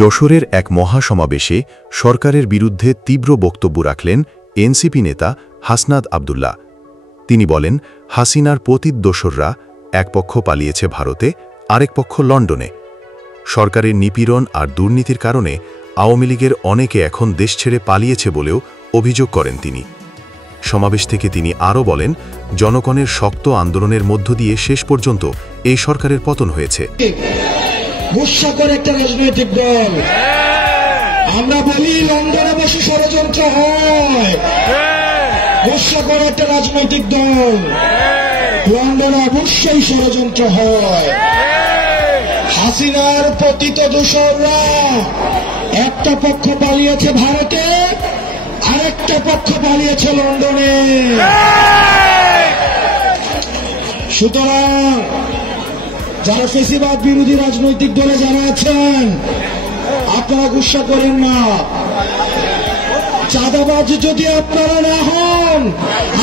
যশোরের এক মহাসমাবেশে সরকারের বিরুদ্ধে তীব্র বক্তব্য রাখলেন এনসিপি নেতা হাসনাত আব্দুল্লাহ। তিনি বলেন, হাসিনার পতিতদোসররা এক পক্ষ পালিয়েছে ভারতে, আরেক পক্ষ লন্ডনে। সরকারের নিপীড়ন আর দুর্নীতির কারণে আওয়ামী লীগের অনেকে এখন দেশ ছেড়ে পালিয়েছে বলেও অভিযোগ করেন তিনি। সমাবেশ থেকে তিনি আরও বলেন, জনগণের শক্ত আন্দোলনের মধ্য দিয়ে শেষ পর্যন্ত এই সরকারের পতন হয়েছে। একটা রাজনৈতিক দল, আমরা বলি লন্ডনে বসে ষড়যন্ত্র হয়। মুশারফের একটা রাজনৈতিক দল, লন্ডনে অবশ্যই ষড়যন্ত্র হয়। হাসিনার পতিতদোসররা একটা পক্ষ পালিয়েছে ভারতে, আরেকটা পক্ষ পালিয়েছে লন্ডনে। সুতরাং যারা ফেসিবাদ বিরোধী রাজনৈতিক দলে যারা আছেন, আপনারা গুসা করেন না। চাঁদাবাজ যদি আপনারা না হন,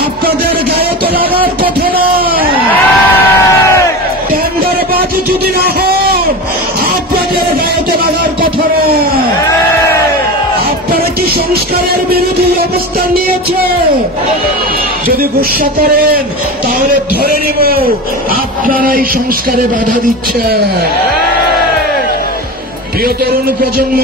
আপনাদের গায়ে তো লাগার কথা না। টেন্ডারবাজ যদি না হন, আপনাদের গায়ে তো লাগার কথা না। আপনারা কি সংস্কারের বিরোধী অবস্থান নিয়েছে? যদি গুসা করেন তাহলে ধরে নিব আপনারা এই সংস্কারে বাধা দিচ্ছেন। প্রিয় তরুণ প্রজন্ম,